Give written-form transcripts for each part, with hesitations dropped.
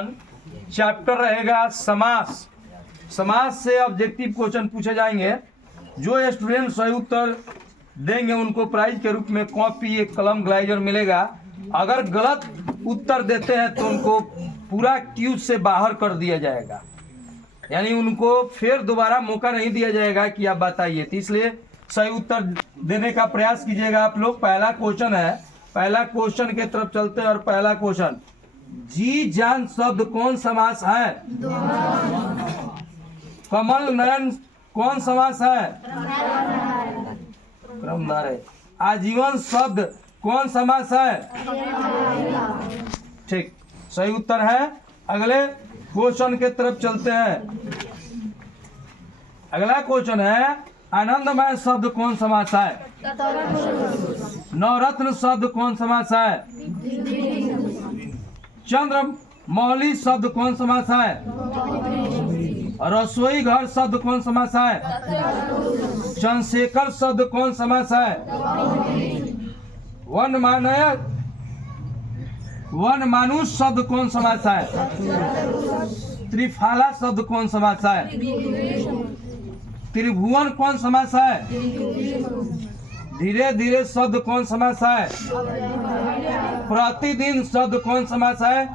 Chapter रहेगा समास। समास से ऑब्जेक्टिव क्वेश्चन पूछे जाएंगे। जो स्टूडेंट सही उत्तर देंगे उनको प्राइज के रूप में कॉपी, एक कलम, ग्लाइजर मिलेगा। अगर गलत उत्तर देते हैं तो उनको पूरा क्यूज से बाहर कर दिया जाएगा, यानी उनको फिर दोबारा मौका नहीं दिया जाएगा कि आप बताइए। तो इसलिए सही उत्तर देने का प्रयास कीजिएगा आप लोग। पहला क्वेश्चन है, पहला क्वेश्चन के तरफ चलते हैं। और पहला क्वेश्चन, जी जान शब्द कौन समास है? कमल नयन कौन समास है? क्रमधारय। आजीवन शब्द कौन समास है? ठीक, सही उत्तर है। अगले क्वेश्चन के तरफ चलते हैं। अगला क्वेश्चन है, आनंदमय शब्द कौन समास है? नवरत्न शब्द कौन समास है? चंद्रमौली शब्द कौन समास है? रसोई घर शब्द कौन समास है? चंद्रशेखर शब्द कौन समास है? वन मानुष शब्द कौन समास है? त्रिफाला शब्द कौन समास है? त्रिभुवन कौन समास है? धीरे धीरे शब्द कौन समास है? प्रतिदिन शब्द कौन समास है?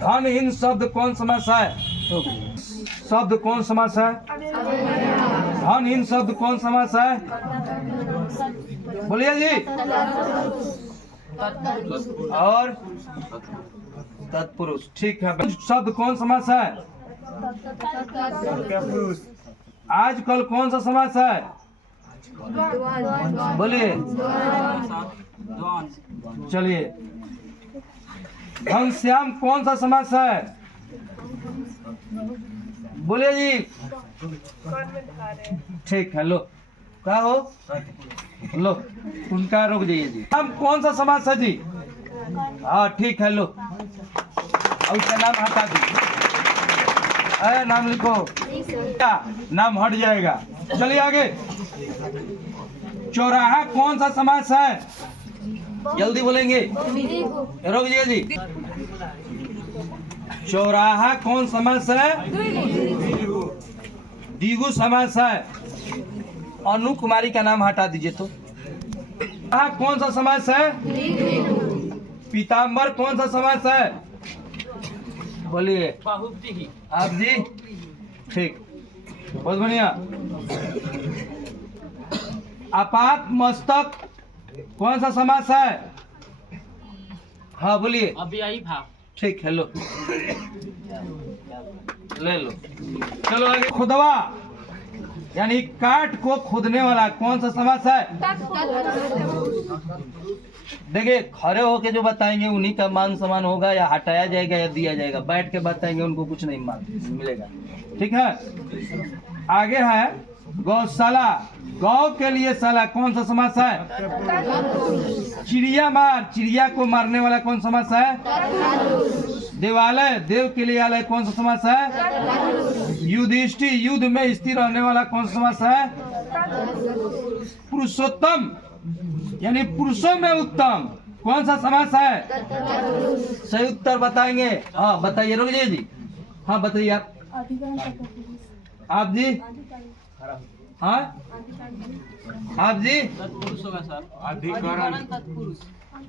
धनहीन शब्द कौन समास है? शब्द कौन समास है? धनहीन शब्द कौन समास है? बोलिए जी। और तत्पुरुष। ठीक है। शब्द कौन समास है? आजकल कौन सा समास है? बोलिए। चलिए। घनश्याम कौन सा समास है? बोलिए जी। ठीक है, लो क्या हो, लो उनका रोक जाइए जी। नाम कौन सा समास है जी? हाँ ठीक है, लो उसका नाम हटा दीजिए। नाम लिखो, क्या नाम हट जाएगा। चलिए आगे। चौराहा कौन सा समास है? जल्दी बोलेंगे, रोक जाइए जी। चौराहा कौन समास है? द्विगु समास है। अनु कुमारी का नाम हटा दीजिए। तो कौन सा समास है? पीताम्बर कौन सा समास है? बोलिए। आप जी। ठीक, बहुत बढ़िया। आपात मस्तक कौन सा समास है? हाँ बोलिए। ठीक है, लो ले लो। चलो आगे। खुदवा यानी काट को खोदने वाला कौन सा समास है? देखिए, खड़े होके जो बताएंगे उन्हीं का मान सम्मान होगा, या हटाया जाएगा या दिया जाएगा। बैठ के बताएंगे उनको कुछ नहीं मान मिलेगा। ठीक है। आगे है गौशाला। गौ के लिए शाला कौन सा समास है? चिड़िया मार, चिड़िया को मारने वाला कौन समास है? देवालय, देव के लिए आलय कौन सा समास है? युधिष्ठिर, युद्ध में स्थिर रहने वाला कौन सा समास है? पुरुषोत्तम यानी पुरुषों में उत्तम कौन सा समास है? सही उत्तर बताएंगे। हाँ बताइए, रुक जाइए जी। हाँ बताइए आप जी। हाँ आप जी।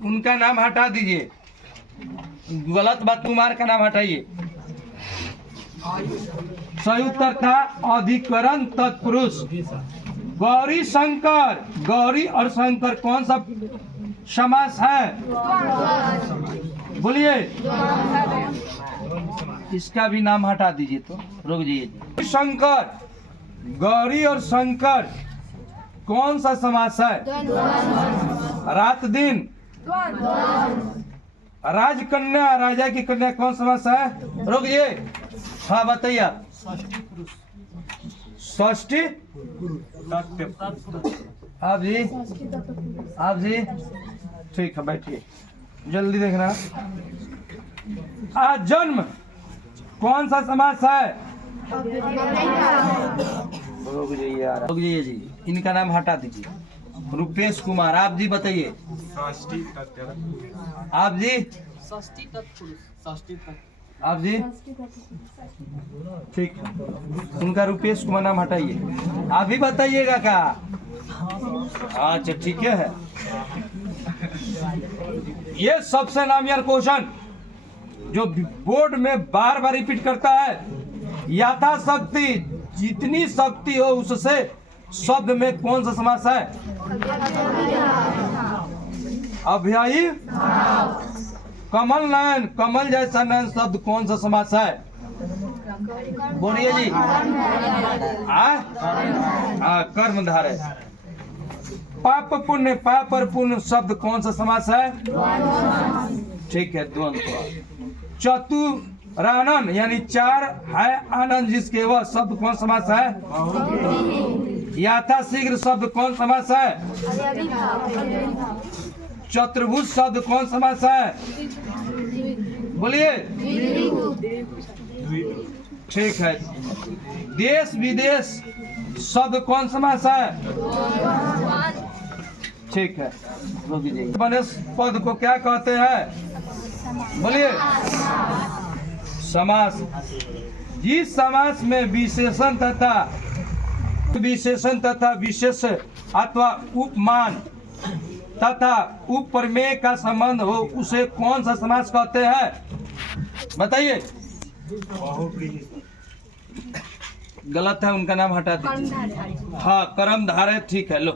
उनका नाम हटा दीजिए, गलत बात। कुमार का नाम हटाइए। सही उत्तर था अधिकरण तत्पुरुष। गौरी शंकर, गौरी और शंकर कौन सा समास है? बोलिए। इसका भी नाम हटा दीजिए। तो रुक जाइए। शंकर, गौरी और शंकर कौन सा समास है? रात दिन। राजकन्या, राजा की कन्या कौन समास है? रुकिए। हाँ बताइए। षष्ठी। आप जी। आप जी। ठीक है, बैठिए, जल्दी देखना। आजन्म कौन सा समास है? रुक जाइए जी, इनका नाम हटा दीजिए। रुपेश कुमार, आप जी बताइए। आप जी। षष्ठी तत्पुरुष। षष्ठी तत्। आप जी ठीक, उनका रुपेश कुमार नाम हटाइए। आप भी बताइएगा क्या? अच्छा ठीक है। ये सबसे नामियर क्वेश्चन जो बोर्ड में बार बार रिपीट करता है, यथाशक्ति, जितनी शक्ति हो उससे शब्द में कौन सा समास है? अव्ययी। कमल नयन, कमल जैसा नयन शब्द कौन सा समास है? बोलिए जी। कर्मधारय। पाप पुण्य, पाप और पुण्य शब्द कौन सा समास है? ठीक है, द्वंद्व। चतुरानन यानी चार है आनंद जिसके वह शब्द कौन समास है? यथाशीघ्र शब्द कौन समास है? चतुर्भुज शब्द कौन समास है? बोलिए। ठीक है। देश विदेश शब्द कौन समास है? ठीक है। पद को क्या कहते हैं? बोलिए। समास। जिस समास में विशेषण तथा विशेष अथवा उपमान तथा उपप्रमेय का संबंध हो उसे कौन सा समास कहते हैं? बताइए। गलत है, उनका नाम हटा दीजिए। हाँ, कर्मधारय। ठीक है, लो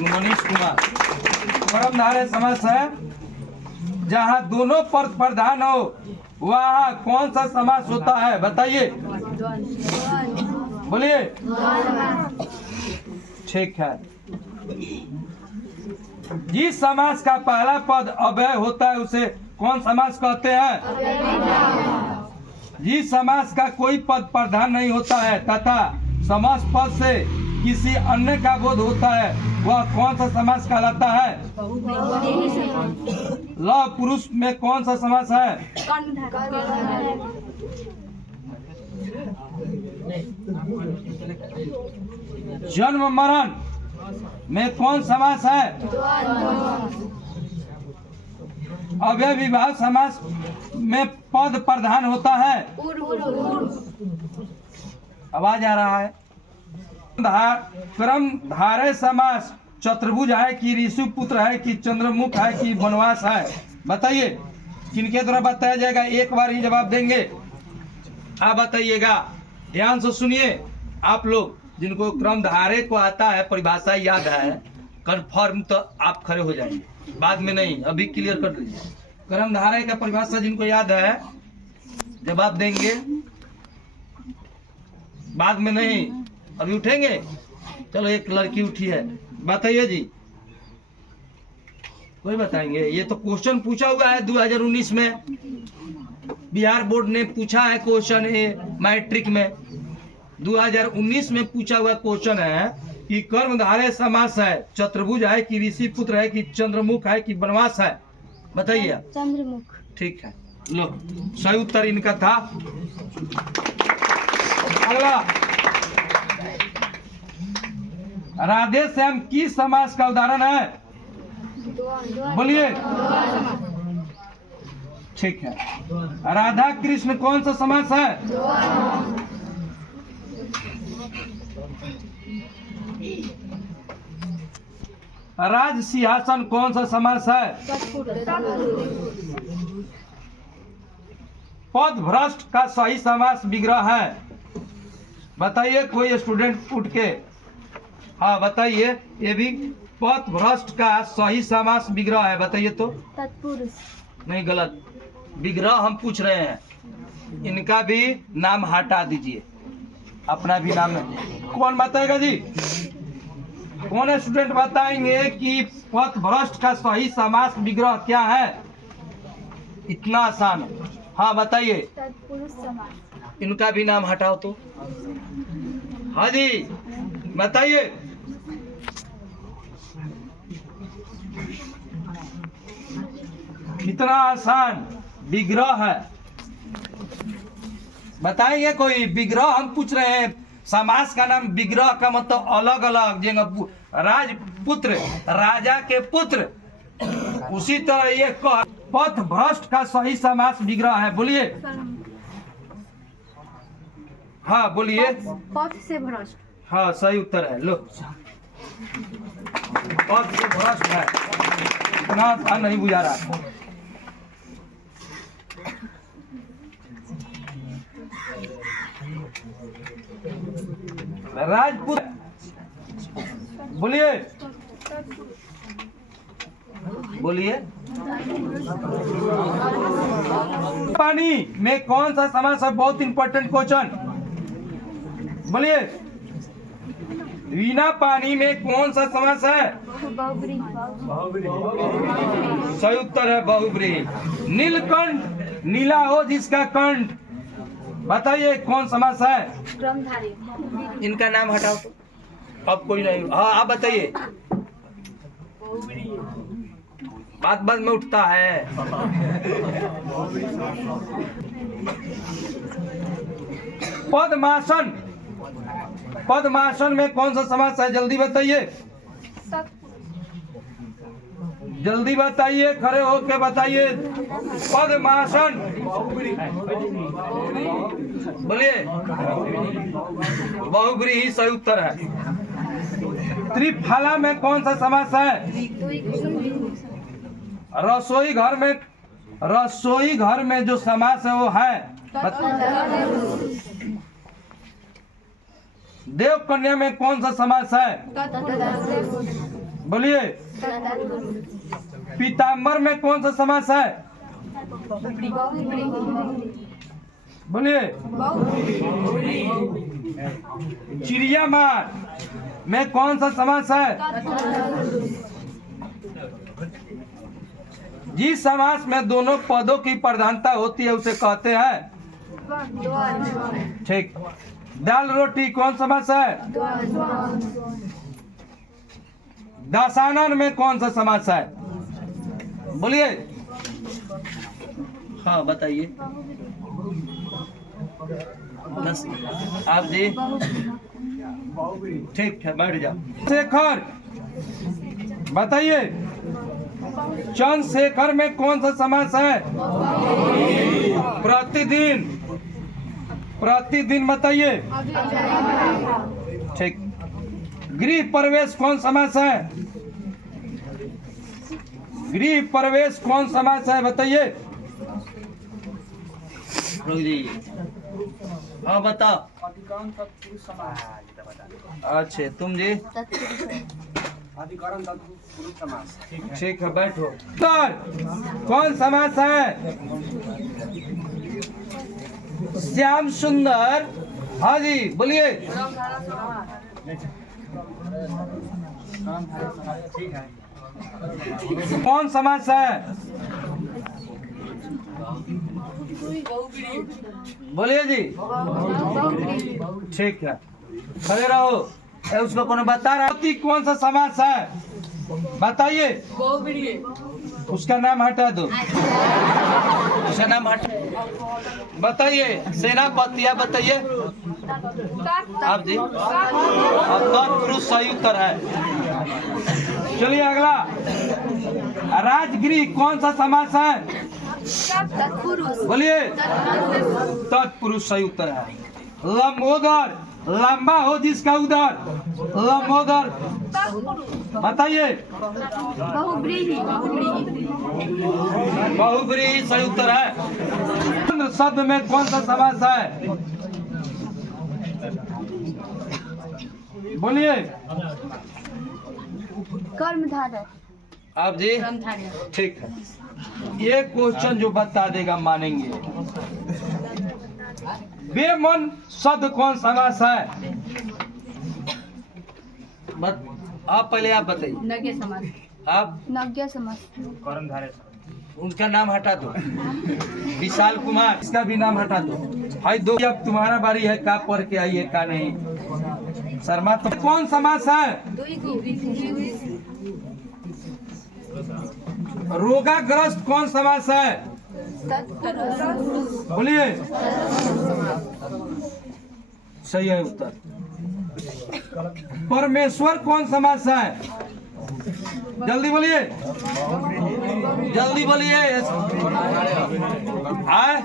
मनीष कुमार। कर्मधारय समास है जहाँ दोनों पद प्रधान हो वहाँ कौन सा समास होता है? बताइए। बोलिए। ठीक है। जिस समास का पहला पद अव्यय होता है उसे कौन समास कहते हैं? जिस समास का कोई पद प्रधान नहीं होता है तथा समास पद से किसी अन्य का बोध होता है वह कौन सा समास कहलाता है? लौ पुरुष में कौन सा समास है? जन्म मरण में कौन समास है? अव्यय विभाग समास में पद प्रधान होता है। आवाज आ रहा है? कर्मधारय समास चतुर्भुज है कि ऋषि पुत्र है कि चंद्रमुख है कि वनवास है? बताइए। किनके द्वारा बताया जाएगा? एक बार ही जवाब देंगे। आप बताइएगा, ध्यान से सुनिए। आप लोग जिनको क्रमधारय को आता है, परिभाषा याद है, कंफर्म, तो आप खड़े हो जाएंगे, बाद में नहीं, अभी क्लियर कर लीजिए। क्रमधारय का परिभाषा जिनको याद है जवाब देंगे, बाद में नहीं, अभी उठेंगे। चलो, एक लड़की उठी है, बताइए जी। कोई बताएंगे? ये तो क्वेश्चन पूछा हुआ है 2019 में, बिहार बोर्ड ने पूछा है क्वेश्चन। मैट्रिक में 2019 में पूछा हुआ क्वेश्चन है कि कर्मधारय समास है चतुर्भुज है कि ऋषि पुत्र है कि चंद्रमुख है कि वनवास है? बताइए। चंद्रमुख। ठीक है, लो सही उत्तर इनका था। अगला, राधे श्याम किस समास का उदाहरण है? बोलिए। ठीक है। राधा कृष्ण कौन सा समास है? राज सिंहासन कौन सा समास है? पद भ्रष्ट का सही समास विग्रह है? बताइए कोई स्टूडेंट उठ के। हाँ बताइए, ये भी पद भ्रष्ट का सही समास विग्रह है, बताइए तो। तत्पुरुष। नहीं, गलत। विग्रह हम पूछ रहे हैं, इनका भी नाम हटा दीजिए, अपना भी नाम नहीं। कौन बताएगा जी? कौन स्टूडेंट बताएंगे कि पद भ्रष्ट का सही समास विग्रह क्या है? इतना आसान है। हाँ बताइए। तत्पुरुष समास। इनका भी नाम हटाओ तो। हाँ जी बताइए। कितना आसान विग्रह है, बताएंगे कोई? विग्रह हम पूछ रहे हैं, समास का नाम विग्रह का मतलब अलग अलग। राजपुत्र, राजा के पुत्र, उसी तरह ये कह पथ भ्रष्ट का सही समास विग्रह है, बोलिए। हाँ बोलिए। पथ से भ्रष्ट। हाँ सही उत्तर है। लो पथ से भ्रष्ट है, इतना आसान नहीं बुझा रहा। राजपूत, बोलिए बोलिए। पानी में कौन सा समास है? बहुत इंपॉर्टेंट क्वेश्चन, बोलिए। बिना पानी में कौन सा समास है? सही उत्तर है बहुब्रीहि। नीलकंठ, नीला हो जिसका कंठ, बताइए कौन समास है? क्रमधारी। इनका नाम हटाओ तो, अब कोई नहीं। हाँ आप बताइए। बात बात में उठता है। पद्मासन, पद्मासन में कौन सा समास है? जल्दी बताइए, जल्दी बताइए, खड़े होके बताइए। पद्मासन, बोलिए। बहुब्रीहि सही उत्तर है। त्रिफला में कौन सा समास है? रसोई घर में, रसोई घर में जो समास है वो है। देव कन्या में कौन सा समास है? बोलिए। पीताम्बर में कौन सा समास है? बोलिए। चिड़ियामार में कौन सा समास है? जिस समास में दोनों पदों की प्रधानता होती है उसे कहते हैं। ठीक। दाल रोटी कौन समास है? दशानन में कौन सा समास है? बोलिए। हाँ बताइए। आप जी ठीक है, बैठ जाओ। शेखर, बताइए। चंद्रशेखर में कौन सा समास है? प्रतिदिन, प्रतिदिन बताइए। ठीक। गृह प्रवेश कौन समास है? गृह प्रवेश कौन समास है? बताइए। हाँ बताओ। अच्छा तुम जी। ठीक है बैठो। उत्तर कौन समास है? श्याम सुंदर। हाँ जी बोलिए। कौन समास है? बोलिए जी। ठीक है, खड़े रहो। उसको कौन बता रहा है? कौन सा समास है? बताइए। उसका नाम हटा दो, उसका नाम हटा। बताइए। सेनापति, आप बताइए। आप जी। तत्पुरुष सही उत्तर है। चलिए अगला। राजगृह कौन सा समास है? बोलिए। तत्पुरुष सही उत्तर है। लंबोदर, लंबा हो जिसका उदर, लंबोदर, बताइए। बहुब्रीहि सही उत्तर है। चंद्र शब्द में कौन सा समास है? बोलिए। कर्मधारय। आप जी ठीक है। ये क्वेश्चन जो बता देगा मानेंगे। बेमन शब्द कौन समास है? आप पहले आप बताइए। नज्ञ समास। आप नज्ञ समास। उनका नाम हटा दो। विशाल कुमार, इसका भी नाम हटा दो। भाई दो, अब तुम्हारा बारी है। का पढ़ के आइए का नहीं। शर्मा तो कौन समास है? रोगाग्रस्त कौन समास है? बोलिए। सही है उत्तर। परमेश्वर कौन समास है? जल्दी बोलिए, जल्दी बोलिए। आए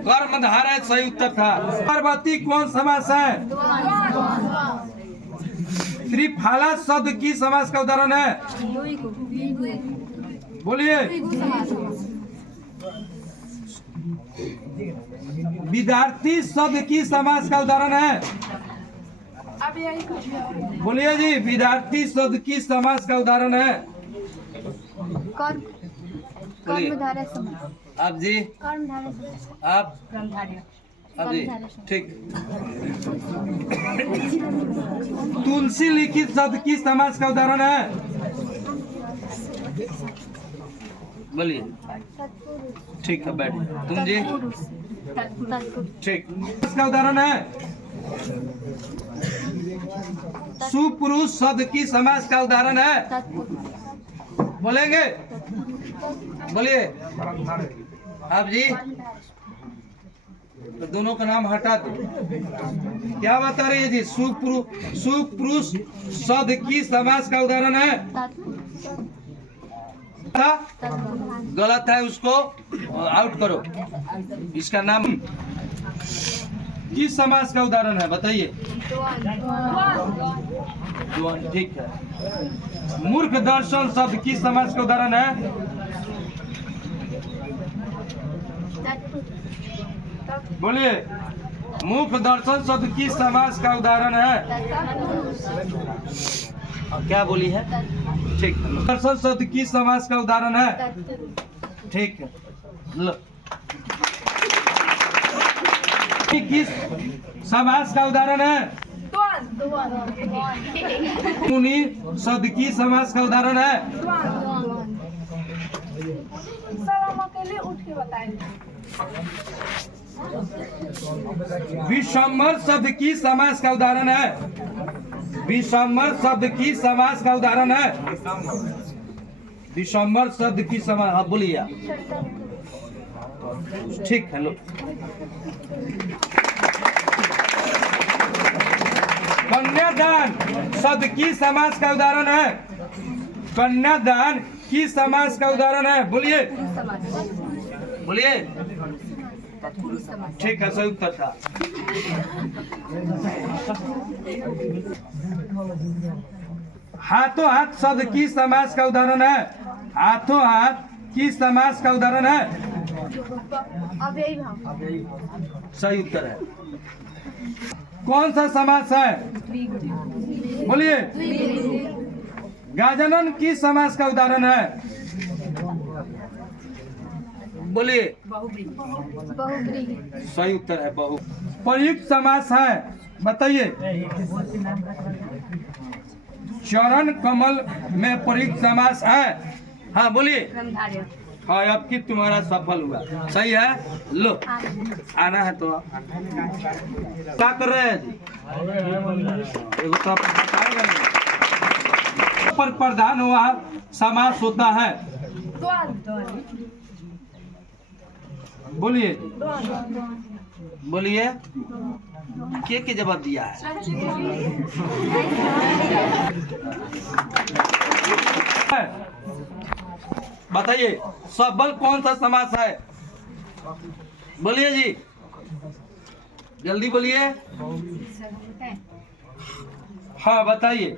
कर्मधारय सही उत्तर था। पार्वती कौन समास है? त्रिफाला शब्द की समास का उदाहरण है? बोलिए। विद्यार्थी शब्द की समास का उदाहरण है? बोलिए जी, विद्यार्थी शब्द की समास का उदाहरण है? कर्मधारय समास। आप जी, कर्मधारय समास। आप आप जी, ठीक। तुलसी लिखित शब्द की समास का उदाहरण है? बोलिए। ठीक है, बैठ। तुम जी, ठीक। इसका उदाहरण है? सुपुरुष शब्द की समास का उदाहरण है? बोलेंगे? बोलिए। आप जी, तो दोनों का नाम हटा दो। क्या बता रही है जी? सुपुरुष शब्द की समास का उदाहरण है? गलत है, उसको आउट करो। इसका नाम किस समास का उदाहरण है? बताइए। ठीक है। मूर्ख दर्शन शब्द किस समास का उदाहरण है? बोलिए। मूर्ख दर्शन शब्द किस समास का उदाहरण है? क्या बोली है? ठीक है। दर्शन शब्द किस समास का उदाहरण है? ठीक है। लो, किस समास का उदाहरण है? मुनि शब्द की समास का उदाहरण है? विषमर शब्द की समास का उदाहरण है? विषमर शब्द की समास का उदाहरण है? विषमर शब्द की समास, आप बोलिए। ठीक है। लो, कन्यादान शब्द की समास का उदाहरण है? कन्यादान की समास का उदाहरण है? बोलिए, बोलिए। ठीक है, सही उत्तर था। हाथों हाथ शब्द की समास का उदाहरण है? हाथों हाथ की समास का उदाहरण है? सही उत्तर है। कौन सा समास है? बोलिए। गाजनन की समास का उदाहरण है? बोलिए। सही उत्तर है, बहु। प्रयुक्त समास है? बताइए। चरण कमल में प्रयुक्त समास है? हाँ, बोलिए। हाँ, अब की तुम्हारा सफल हुआ। सही है। लो, आना है तो क्या कर रहे हैं जी? पर प्रधान हुआ समास होता है? बोलिए, बोलिए। के जवाब दिया है? बताइए, सबल कौन सा समास है? बोलिए जी, जल्दी बोलिए। हाँ, बताइए।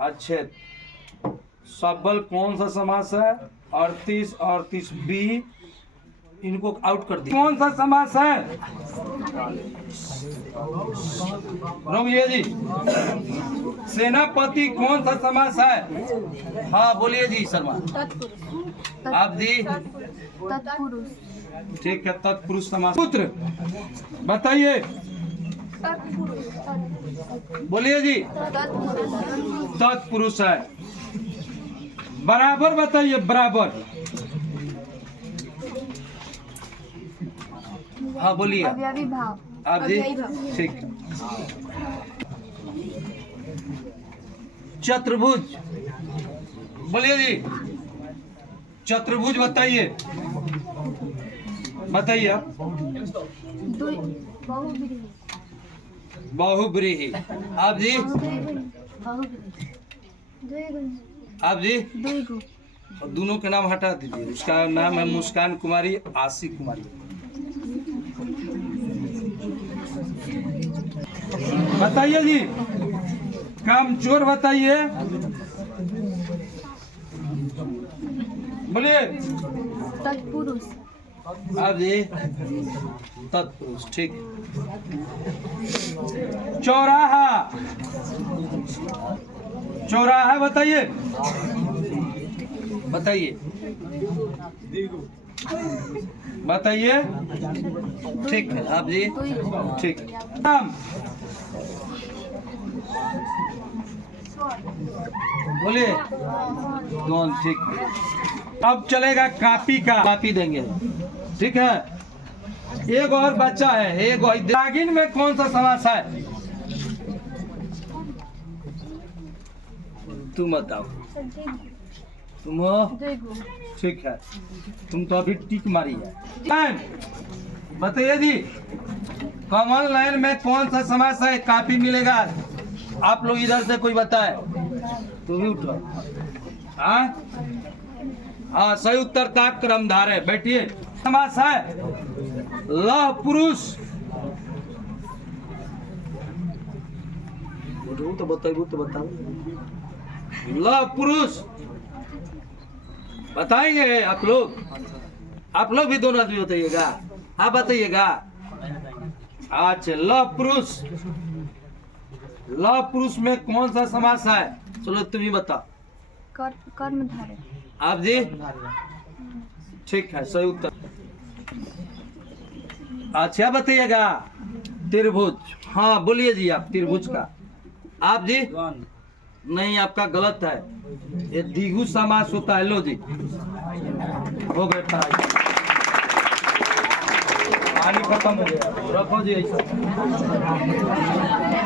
अच्छे। सबल कौन सा समास है? 38 बी, इनको आउट कर दिया। कौन सा समास है? रोमियो जी, सेनापति कौन सा समास है? हाँ, बोलिए जी शर्मा। आप जी, तत्पुरुष। ठीक है, तत्पुरुष समास। पुत्र बताइए। बोलिए जी। तत्पुरुष है। बराबर बताइए, बराबर। हाँ, बोलिए। अवयवी भाव। आप जी, ठीक। चतुर्भुज, बोलिए जी। चतुर्भुज बताइए, बताइए आप। बहुव्रीहि। आप जी। आप जी दुईगो और दोनों के नाम हटा दीजिए। उसका नाम है मुस्कान कुमारी, आशी कुमारी। बताइए जी, कामचोर बताइए, बोलिए। तत्पुरुष आप जी तत्पुरुष, ठीक। चौराहा, चौराहा बताइए, बताइए, बताइए। ठीक है आप जी, ठीक। नाम बोलिए। दोन, ठीक। अब चलेगा कापी का, कापी देंगे, ठीक है। एक और बच्चा है, एक और। नागिन में कौन सा समास है? तुम बताओ। तुम हो? दुईगो ठीक है, तुम तो अभी टिक मारी है। टाइम बताइए जी, कॉमन लाइन में कौन सा समास है? कापी मिलेगा। आप लोग इधर से कोई बताए तो भी उठो। हाँ, सही उत्तर का क्रमधार है। बैठिए। समास है लह पुरुष। तो बताओ। लह पुरुष बताएंगे आप लोग? आप लोग भी दोनों आदमी बताइएगा। आप बताइएगा। अच्छा, लह पुरुष, लह पुरुष में कौन सा समास है? चलो तुम ही बताओ। कर्मधारय। आप जी ठीक है, सही उत्तर। अच्छा बताइएगा। त्रिभुज, हाँ बोलिए जी आप। त्रिभुज का आप जी नहीं, आपका गलत है। ये द्विगु समास होता है। लो जी, हो गए पढ़ाई, पानी खत्म हो गया। रखो जी ऐसा।